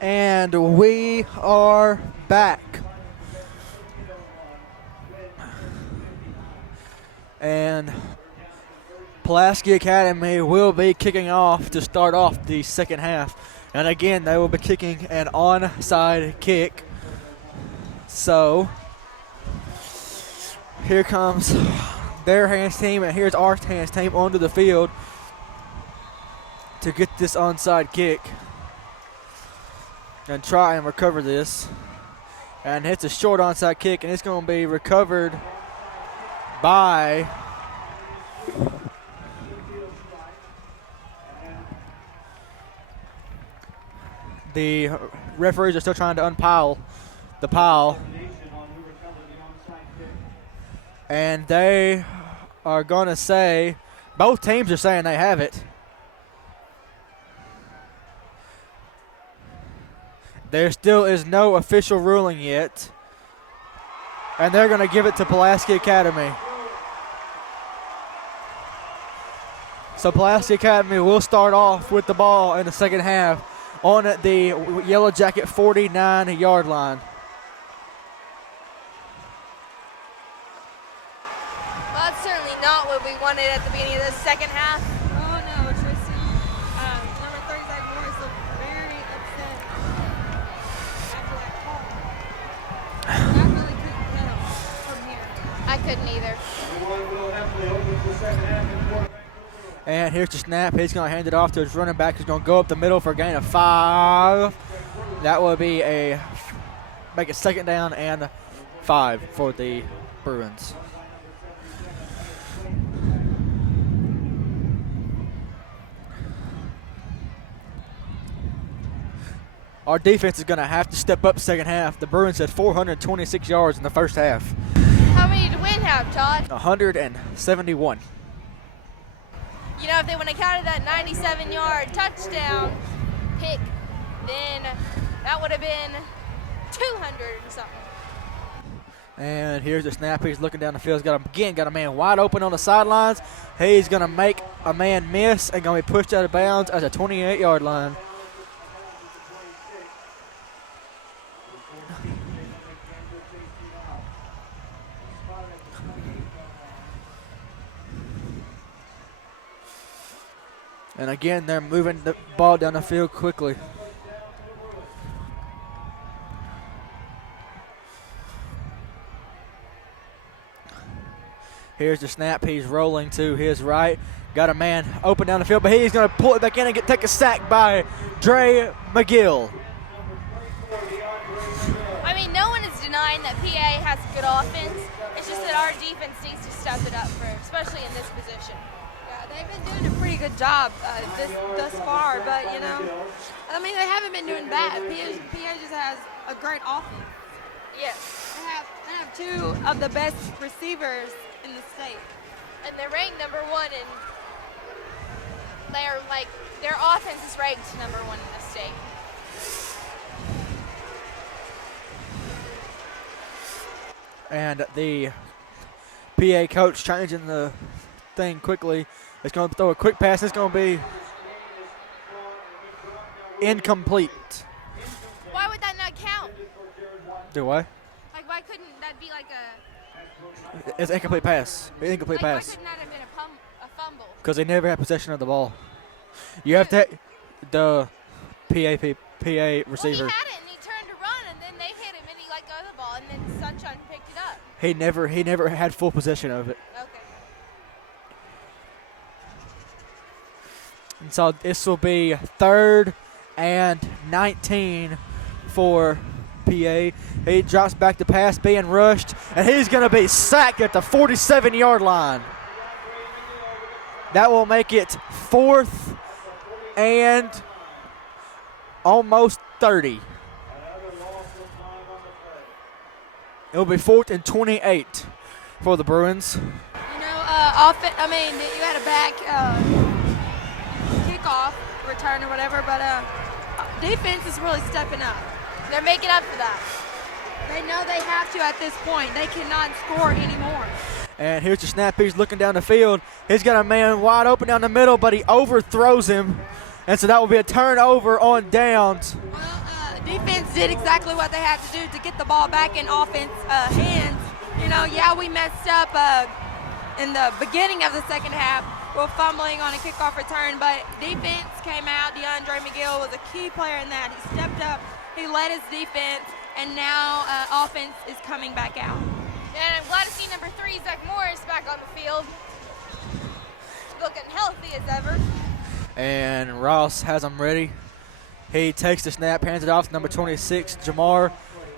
And we are back. And Pulaski Academy will be kicking off to start off the second half. And again, they will be kicking an onside kick. So here comes their hands team, and here's our hands team onto the field to get this onside kick and try and recover this. And it's a short onside kick, and it's going to be recovered by the referees are still trying to unpile the pile. And they are going to say, both teams are saying they have it. There still is no official ruling yet. And they're going to give it to Pulaski Academy. So Pulaski Academy will start off with the ball in the second half on the Yellow Jacket 49-yard line. Well, that's certainly not what we wanted at the beginning of the second half. Oh no, Tristan. Number 35 Morris looked very upset after that call. I really couldn't tell from here. I couldn't either. And here's the snap. He's going to hand it off to his running back. He's going to go up the middle for a gain of 5. That will be make it second down and 5 for the Bruins. Our defense is going to have to step up second half. The Bruins had 426 yards in the first half. How many did Win have, Todd? 171. You know, if they would have counted that 97-yard touchdown pick, then that would have been 200 or something. And here's the snap. He's looking down the field. He's got a man wide open on the sidelines. He's going to make a man miss and going to be pushed out of bounds at the 28-yard line. And again, they're moving the ball down the field quickly. Here's the snap. He's rolling to his right. Got a man open down the field, but he's going to pull it back in and take a sack by Dre McGill. I mean, no one is denying that PA has good offense. It's just that our defense needs to step it up, especially in this position. They've been doing a pretty good job thus far, but, you know, I mean, they haven't been doing bad. PA just has a great offense. Yes. They have two of the best receivers in the state. And they're ranked number 1, and they're like, their offense is ranked number 1 in the state. And the PA coach changing the thing quickly. It's going to throw a quick pass. It's going to be incomplete. Why would that not count? Do what? Like, why couldn't that be like a... It's incomplete pass. Incomplete like, pass. why couldn't that have been a fumble? Because they never had possession of the ball. You have to the PA receiver. Well, he had it, and he turned to run, and then they hit him, and he let go of the ball, and then Sunshine picked it up. He never had full possession of it. Okay. And so this will be 3rd and 19 for PA. He drops back to pass, being rushed, and he's going to be sacked at the 47-yard line. That will make it 4th and almost 30. It will be 4th and 28 for the Bruins. You know, you had a back kickoff return or whatever, but defense is really stepping up. They're making up for that. They know they have to at this point. They cannot score anymore. And here's the snap. He's looking down the field. He's got a man wide open down the middle, but he overthrows him. And so that will be a turnover on downs. Well, defense did exactly what they had to do to get the ball back in offense hands. You know, yeah, we messed up in the beginning of the second half. We're fumbling on a kickoff return, but defense came out. DeAndre McGill was a key player in that. He stepped up, he led his defense, and now offense is coming back out. And I'm glad to see number 3, Zach Morris, back on the field. Looking healthy as ever. And Ross has him ready. He takes the snap, hands it off to number 26, Jamar,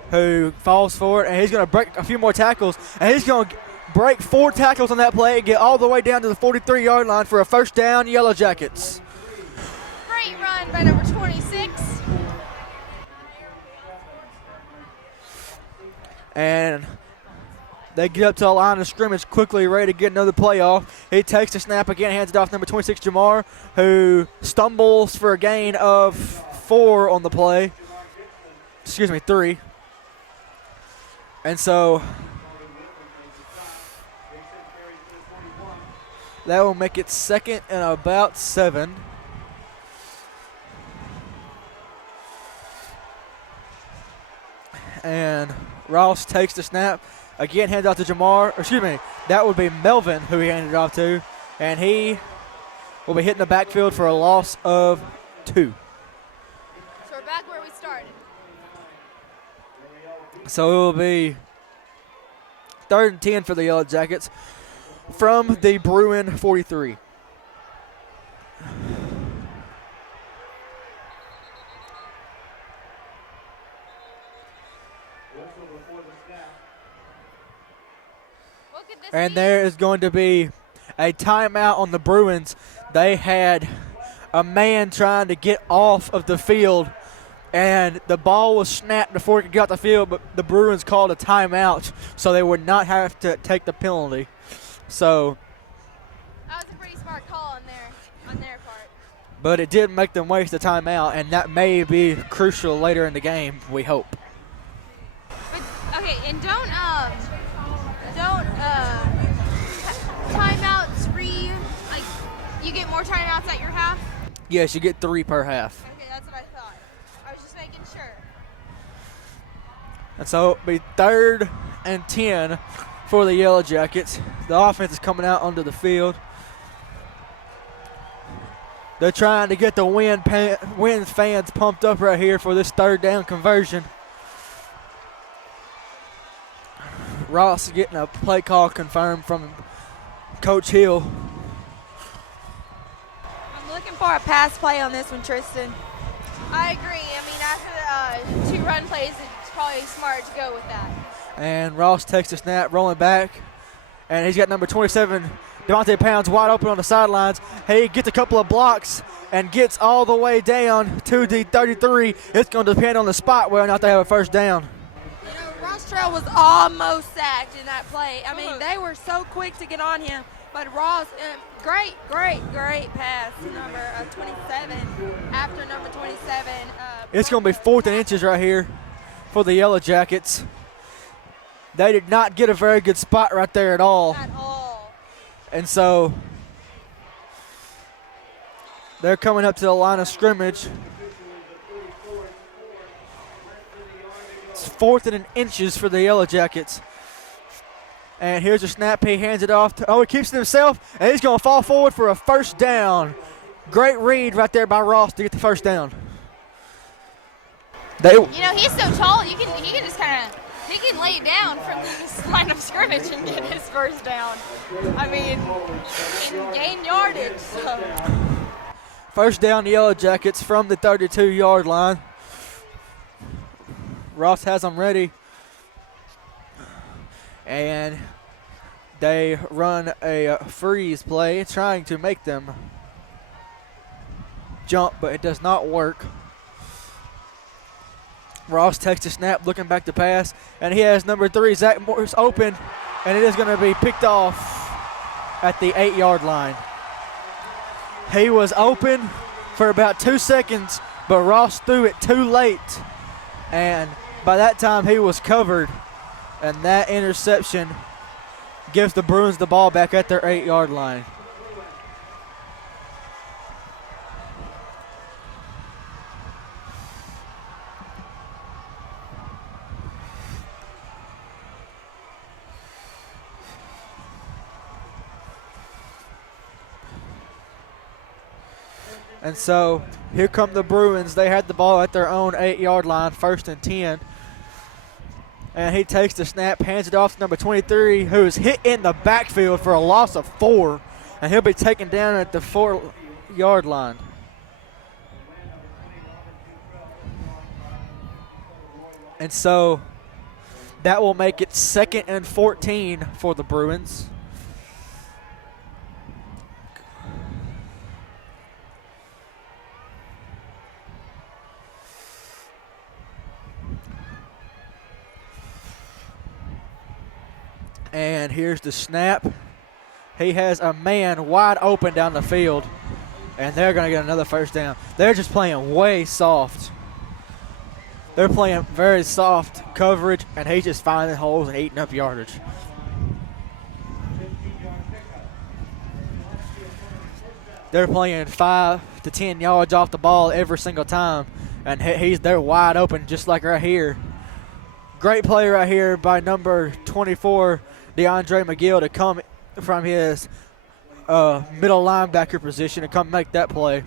who falls for it, and he's going to break a few more tackles, and he's going to break 4 tackles on that play and get all the way down to the 43-yard line for a first down, Yellow Jackets. Great run by number 26. And they get up to the line of scrimmage quickly, ready to get another play off. He takes the snap again, hands it off to number 26, Jamar, who stumbles for a gain of 4 on the play. Excuse me, 3. And so that will make it second and about 7. And Ross takes the snap. Again, hands off to Jamar. That would be Melvin who he handed it off to. And he will be hitting the backfield for a loss of 2. So we're back where we started. So it will be 3rd and 10 for the Yellow Jackets from the Bruin 43. And there is going to be a timeout on the Bruins. They had a man trying to get off of the field, and the ball was snapped before it could get off the field, but the Bruins called a timeout, so they would not have to take the penalty. So that was a pretty smart call on their part. But it did make them waste the timeout, and that may be crucial later in the game, we hope. But, okay, and don't timeouts like you get more timeouts at your half? Yes, you get 3 per half. Okay, that's what I thought. I was just making sure. And so it'll be 3rd and 10 for the Yellow Jackets. The offense is coming out onto the field. They're trying to get the Win fans pumped up right here for this 3rd down conversion. Ross getting a play call confirmed from Coach Hill. I'm looking for a pass play on this one, Tristan. I agree. I mean, after the 2 run plays, it's probably smart to go with that. And Ross takes the snap, rolling back. And he's got number 27, Devontae Pounds, wide open on the sidelines. He gets a couple of blocks and gets all the way down to the 33. It's going to depend on the spot whether or not they have a first down. You know, Ross Trail was almost sacked in that play. I mean, they were so quick to get on him. But Ross, great pass to number 27 after number 27. It's going to be 4th and inches right here for the Yellow Jackets. They did not get a very good spot right there at all. At all. And so they're coming up to the line of scrimmage. It's 4th and inches for the Yellow Jackets. And here's a snap. He hands it off. He keeps it himself, and he's going to fall forward for a first down. Great read right there by Ross to get the first down. He's so tall, he can just kind of, he can lay it down from this line of scrimmage and get his first down. I mean, and gain yardage. So. First down, the Yellow Jackets from the 32-yard line. Ross has them ready. And they run a freeze play, trying to make them jump, but it does not work. Ross takes the snap, looking back to pass, and he has number 3, Zach Morris, open, and it is going to be picked off at the 8-yard line. He was open for about 2 seconds, but Ross threw it too late, and by that time he was covered, and that interception gives the Bruins the ball back at their 8-yard line. And so here come the Bruins. They had the ball at their own 8-yard line, 1st and 10. And he takes the snap, hands it off to number 23, who's hit in the backfield for a loss of 4. And he'll be taken down at the 4-yard line. And so that will make it 2nd and 14 for the Bruins. And here's the snap. He has a man wide open down the field, and they're going to get another 1st down. They're just playing way soft. They're playing very soft coverage, and he's just finding holes and eating up yardage. They're playing 5 to 10 yards off the ball every single time, and they're wide open just like right here. Great play right here by number 24, DeAndre McGill, to come from his middle linebacker position and come make that play.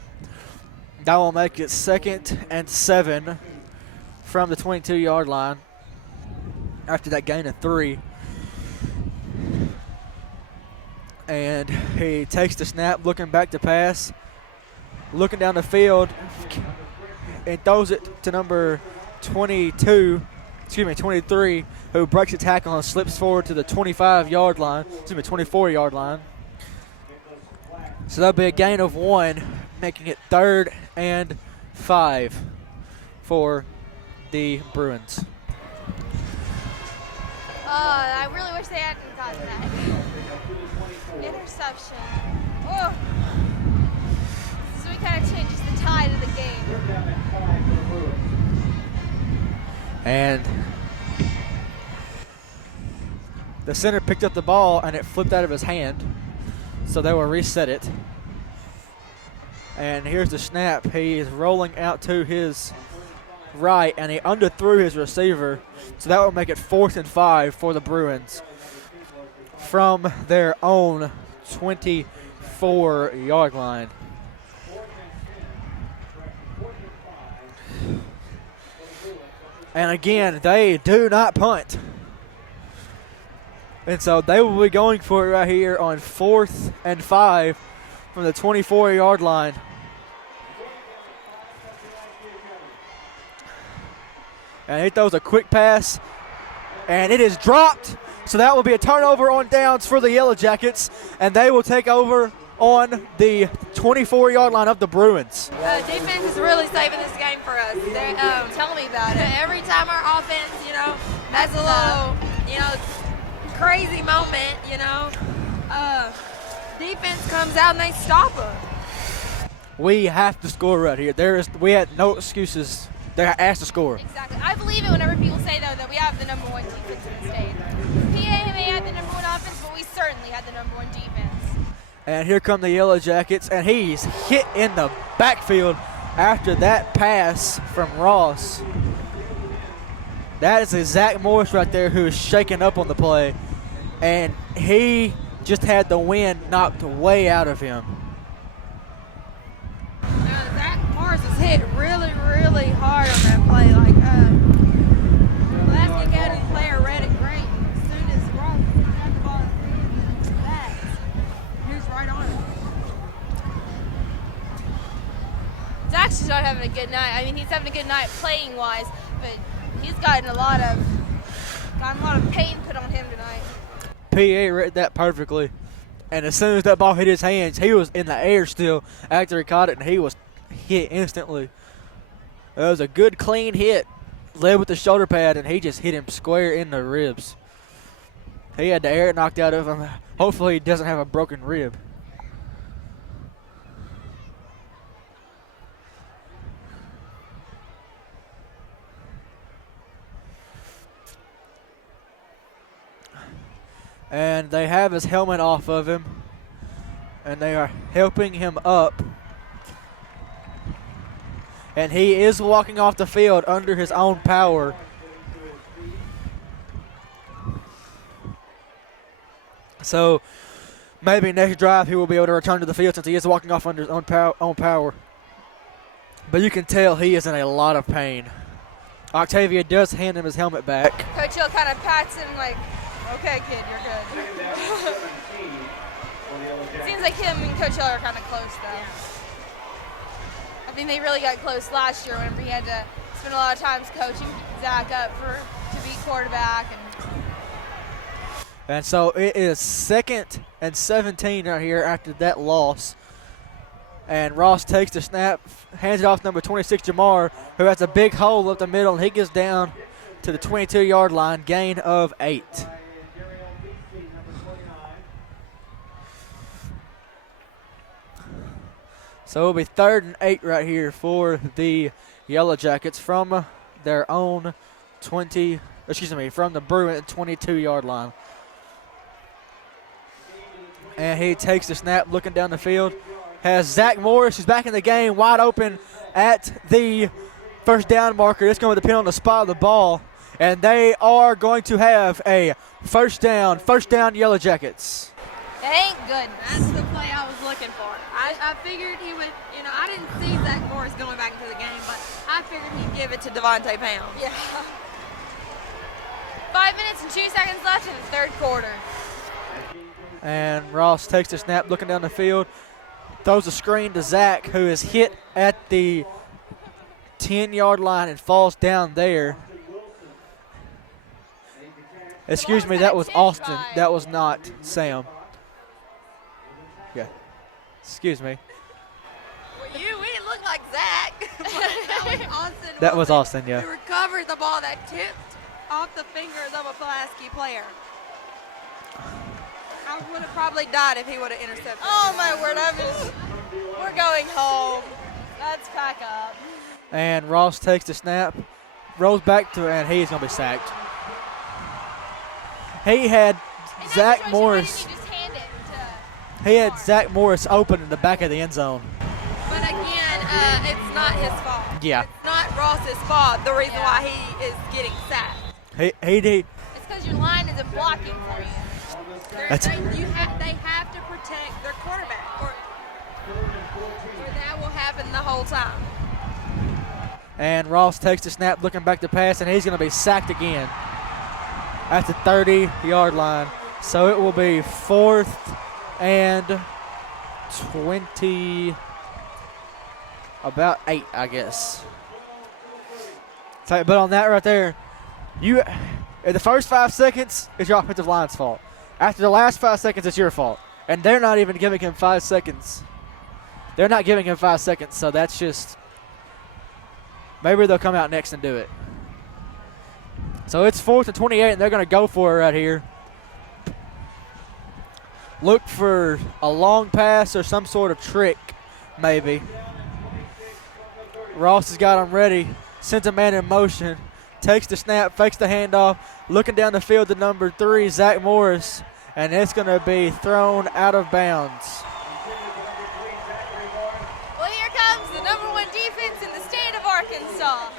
That will make it 2nd and 7 from the 22-yard line after that gain of 3. And he takes the snap, looking back to pass, looking down the field, and throws it to number 23, who breaks a tackle and slips forward to the 24-yard line. So that'll be a gain of 1, making it 3rd and 5 for the Bruins. I really wish they hadn't gotten that. Interception. Oh. So it kind of changes the tide of the game. And the center picked up the ball and it flipped out of his hand. So they will reset it. And here's the snap. He is rolling out to his right, and he underthrew his receiver. So that will make it 4th and 5 for the Bruins from their own 24-yard line. And again, they do not punt. And so they will be going for it right here on 4th and 5 from the 24-yard line. And he throws a quick pass, and it is dropped. So that will be a turnover on downs for the Yellow Jackets, and they will take over on the 24-yard line of the Bruins. Defense is really saving this game for us. Tell me about it. Every time our offense, that's a little, crazy moment, defense comes out and they stop us. We have to score right here. We had no excuses. They asked to score. Exactly. I believe it whenever people say, though, that we have the number 1 defense in the state. PA may have the number 1 offense, but we certainly had the number 1 defense. And here come the Yellow Jackets, and he's hit in the backfield after that pass from Ross. That is Zach Morris right there who is shaking up on the play, and he just had the wind knocked way out of him. Zach Morris was hit really, really hard on that play. Pulaski Academy player read it great. As soon as Ross had the ball in his hands, he was right on it. Zach's just not having a good night. I mean, he's having a good night playing-wise, but he's gotten a lot of pain put on him tonight. PA read that perfectly. And as soon as that ball hit his hands, he was in the air still after he caught it, and he was hit instantly. It was a good, clean hit, led with the shoulder pad, and he just hit him square in the ribs. He had the air knocked out of him. Hopefully he doesn't have a broken rib. And they have his helmet off of him, and they are helping him up. And he is walking off the field under his own power. So maybe next drive he will be able to return to the field since he is walking off under his own power. but you can tell he is in a lot of pain. Octavia does hand him his helmet back. Coach Hill kind of pats him like, okay, kid, you're good. Seems like him and Coach Hill are kind of close, though. I think they really got close last year whenever he had to spend a lot of times coaching Zach up to be quarterback. And so it is 2nd and 17 right here after that loss. And Ross takes the snap, hands it off number 26, Jamar, who has a big hole up the middle, and he gets down to the 22-yard line, gain of 8. So it'll be 3rd and 8 right here for the Yellow Jackets from their own from the Bruin 22-yard line. And he takes the snap, looking down the field. Has Zach Morris, who's back in the game, wide open at the first down marker. It's going to depend on the spot of the ball. And they are going to have a first down Yellow Jackets. Thank goodness. That's the play I was looking for. I figured he would, I didn't see Zach Morris going back into the game, but I figured he'd give it to Devontae Pound. Yeah. 5 minutes and 2 seconds left in the 3rd quarter. And Ross takes the snap, looking down the field. Throws a screen to Zach, who is hit at the 10-yard line and falls down there. Excuse me, that was Austin. That was not Sam. Yeah. Excuse me. Well, we didn't look like Zach. But that was Austin. That was Austin, yeah. He recovered the ball that tipped off the fingers of a Pulaski player. I would have probably died if he would have intercepted. Oh, my word. We're going home. Let's pack up. And Ross takes the snap, rolls back to, and he's going to be sacked. He had Zach Morris. He had Zach Morris open in the back of the end zone. But again, it's not his fault. Yeah. It's not Ross's fault. The reason why he is getting sacked. He did. It's because your line isn't blocking for you. They have to protect their quarterback, or that will happen the whole time. And Ross takes the snap, looking back to pass, and he's going to be sacked again at the 30-yard line. So it will be 4th and 20, about 8, I guess. So, but on that right there, in the first 5 seconds, it's your offensive line's fault. After the last 5 seconds, it's your fault. And they're not even giving him 5 seconds. They're not giving him 5 seconds, so that's just – maybe they'll come out next and do it. So it's 4th and 28, and they're going to go for it right here. Look for a long pass or some sort of trick, maybe. Ross has got him ready, sends a man in motion, takes the snap, fakes the handoff, looking down the field to number 3, Zach Morris, and it's going to be thrown out of bounds. Well, here comes the number 1 defense in the state of Arkansas.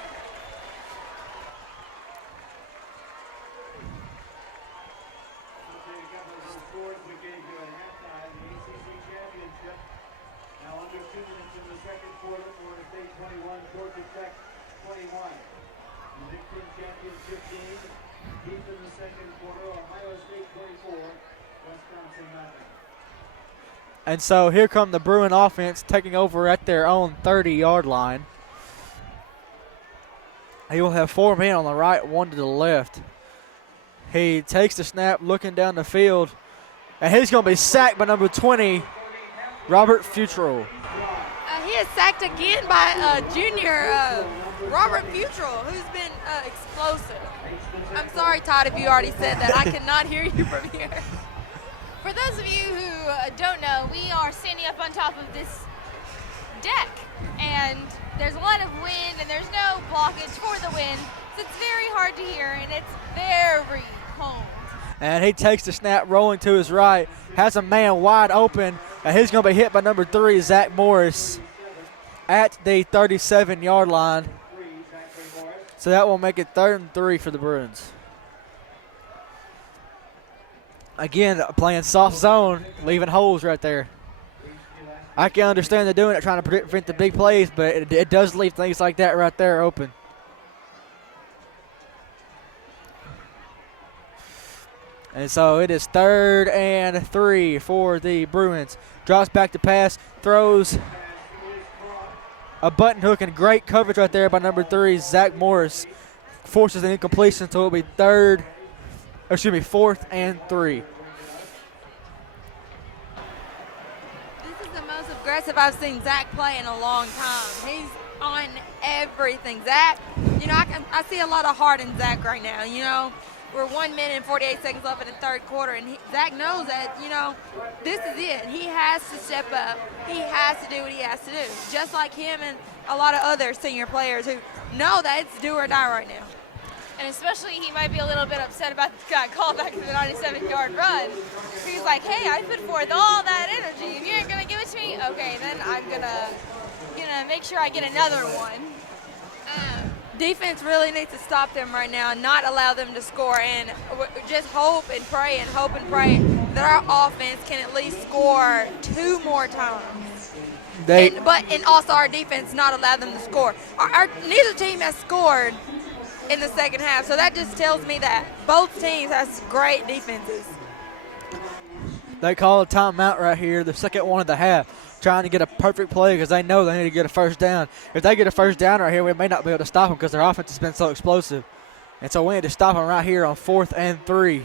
Now under 2 minutes in the 2nd quarter, Florida State 21, Georgia Tech 21. The Big Ten Championship game, deep in the 2nd quarter, Ohio State 24, Wisconsin nothing. And so here come the Bruin offense taking over at their own 30-yard line. He will have 4 men on the right, 1 to the left. He takes the snap, looking down the field, and he's going to be sacked by number 20, Robert Futrell. He is sacked again by junior Robert Futrell, who's been explosive. I'm sorry, Todd, if you already said that. I cannot hear you from here. For those of you who don't know, we are standing up on top of this deck, and there's a lot of wind, and there's no blockage for the wind, so it's very hard to hear, and it's very cold. And he takes the snap, rolling to his right, has a man wide open, and he's going to be hit by number 3, Zach Morris, at the 37-yard line. So that will make it 3rd and 3 for the Bruins. Again, playing soft zone, leaving holes right there. I can understand they're doing it, trying to prevent the big plays, but it does leave things like that right there open. And so it is 3rd and 3 for the Bruins. Drops back to pass, throws a button hook, and great coverage right there by number 3, Zach Morris. Forces an incompletion, so it'll be 4th and 3. This is the most aggressive I've seen Zach play in a long time. He's on everything. Zach, I see a lot of heart in Zach right now. We're 1 minute and 48 seconds left in the third quarter, and Zach knows that, this is it. He has to step up. He has to do what he has to do, just like him and a lot of other senior players who know that it's do or die right now. And especially he might be a little bit upset about that call back to the 97-yard run. He's like, hey, I put forth all that energy, and you ain't going to give it to me? Okay, then I'm going to make sure I get another one. Defense really needs to stop them right now and not allow them to score, and just hope and pray that our offense can at least score 2 more times. And also our defense not allow them to score. Neither team has scored in the second half, so that just tells me that both teams have great defenses. They call a timeout right here, the second one of the half, trying to get a perfect play because they know they need to get a first down. If they get a first down right here, we may not be able to stop them because their offense has been so explosive. And so we need to stop them right here on 4th and 3.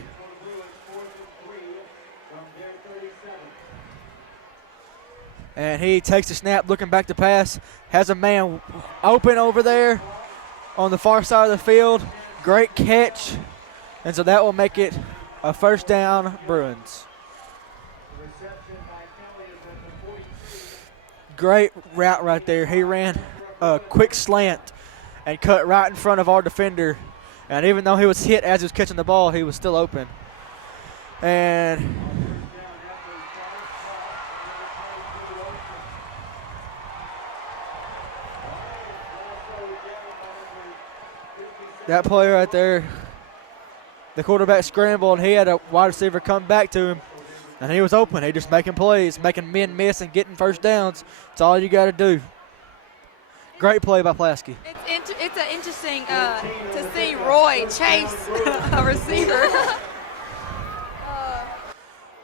And he takes the snap, looking back to pass, has a man open over there on the far side of the field. Great catch. And so that will make it a first down, Bruins. Great route right there. He ran a quick slant and cut right in front of our defender. And even though he was hit as he was catching the ball, he was still open. And that play right there, the quarterback scrambled. He had a wide receiver come back to him, and he was open. He just making plays, making men miss and getting first downs. That's all you got to do. Great play by Plasky. It's interesting to see Roy chase a receiver.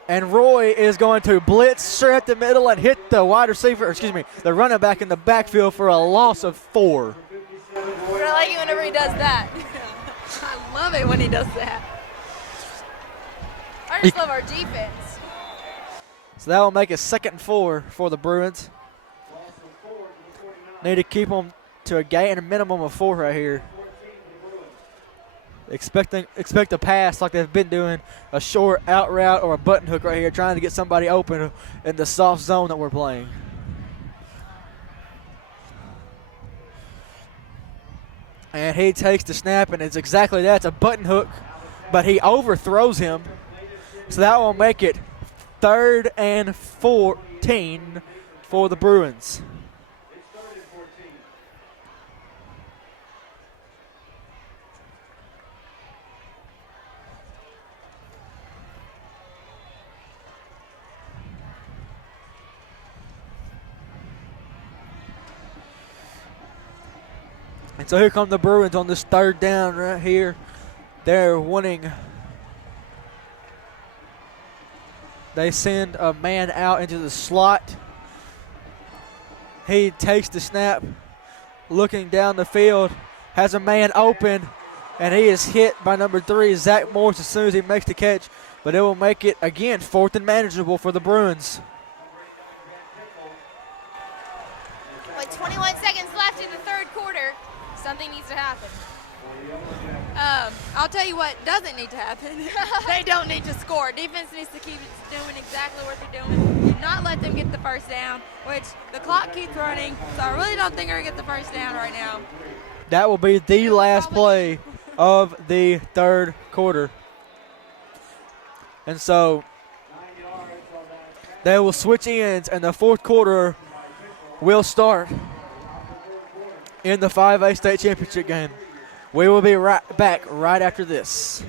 And Roy is going to blitz straight up the middle and hit the the running back in the backfield for a loss of 4. I like it whenever he does that. I love it when he does that. I just love our defense. So that will make it 2nd and 4 for the Bruins. Need to keep them to a minimum of 4 right here. Expect a pass like they've been doing, a short out route or a button hook right here, trying to get somebody open in the soft zone that we're playing. And he takes the snap, and it's exactly that. It's a button hook, but he overthrows him. So that will make it 3rd and 14 for the Bruins. And so here come the Bruins on this 3rd down right here. They're winning. They send a man out into the slot. He takes the snap, looking down the field, has a man open, and he is hit by number 3, Zach Morris, as soon as he makes the catch. But it will make it, again, 4th and manageable for the Bruins. With 21 seconds left in the third quarter, something needs to happen. I'll tell you what doesn't need to happen. They don't need to score. Defense needs to keep doing exactly what they're doing. Do not let them get the first down, which the clock keeps running, so I really don't think they're going to get the first down right now. That will be the last play of the third quarter. And so they will switch ends, and the fourth quarter will start in the 5A state championship game. We will be back right after this.